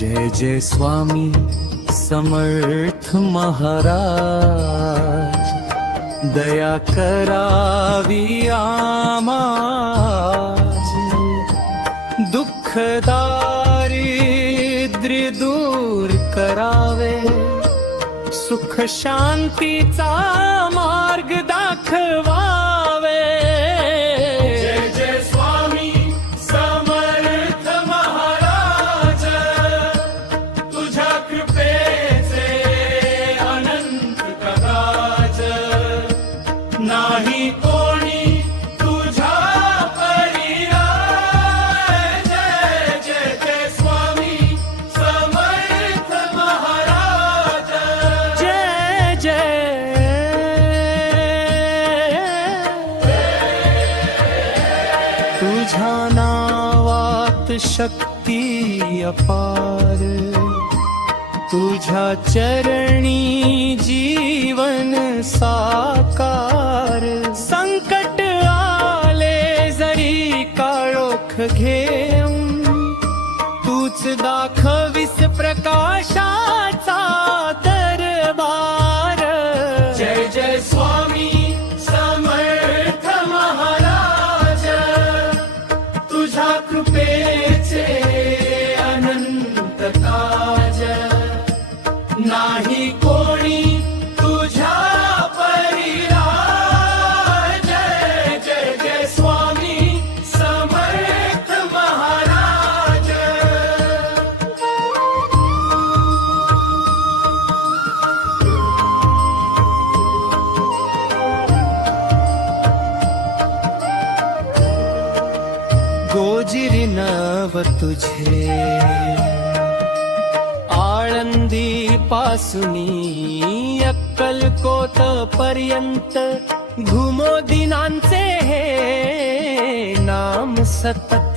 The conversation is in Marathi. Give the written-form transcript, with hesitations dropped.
जय जय स्वामी समर्थ महाराज, दया करावी आमाची, दुःख दारिद्र्य दूर करावे, सुख शांतीचा मार्ग दाखवावे। जय जय स्वामी समर्थ महाराज, तुझ्या कृपेचे अनंत प्रकाश, नाही कोणी तुझ्या परीराय। जय जय जय स्वामी समर्थ महाराज, जय जय। तुझ्या नावात शक्ती अपार, तुझ्या चरणी जीवन साकार। संकट आले जरी काळोख घेऊन, तूच दाखविस प्रकाशाचा दरबार। जय जय स्वामी समर्थ महाराज, तुझ्या कृपेचे अनंत काज, नाही कोणी तुझ्या परीराय। जय जय जय स्वामी समर्थ महाराज। गोजिरी नव तुझे आळंदी पासुनी अक्कलकोट पर्यंत, घुमो दिनांचे हे नाम सतत।